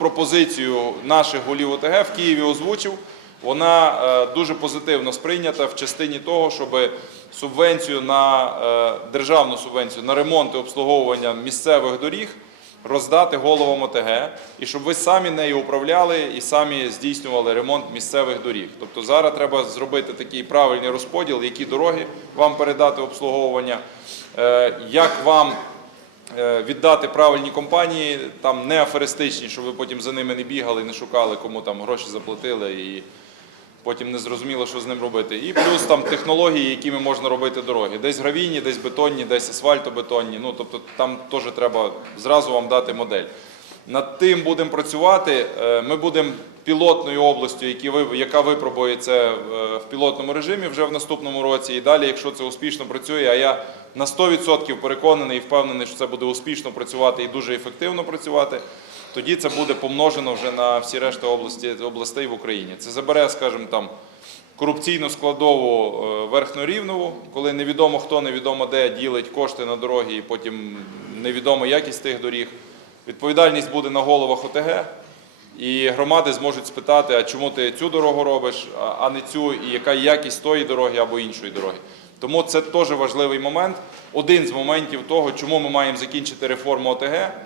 Пропозицію наших голів ОТГ в Києві озвучив. Вона дуже позитивно сприйнята в частині того, щоб державну субвенцію на ремонт і обслуговування місцевих доріг роздати головам ОТГ, і щоб ви самі нею управляли і самі здійснювали ремонт місцевих доріг. Тобто зараз треба зробити такий правильний розподіл, які дороги вам передати в обслуговування, як вам віддати правильні компанії, там не аферистичні, щоб ви потім за ними не бігали, не шукали, кому там гроші заплатили і потім не зрозуміло, що з ним робити. І плюс там технології, якими можна робити дороги. Десь гравійні, десь бетонні, десь асфальтобетонні. Ну, тобто там теж треба зразу вам дати модель. Над тим будемо працювати. Ми будемо пілотною областю, яка випробує це в пілотному режимі вже в наступному році. І далі, якщо це успішно працює, а я на 100% переконаний і впевнений, що це буде успішно працювати і дуже ефективно працювати, тоді це буде помножено вже на всі решта областей в Україні. Це забере, скажімо, там, корупційну складову верхньорівневу, коли невідомо хто, невідомо де ділить кошти на дороги і потім невідома якість тих доріг. Відповідальність буде на головах ОТГ, і громади зможуть спитати, а чому ти цю дорогу робиш, а не цю, і яка якість тої дороги або іншої дороги. Тому це теж важливий момент, один з моментів того, чому ми маємо закінчити реформу ОТГ.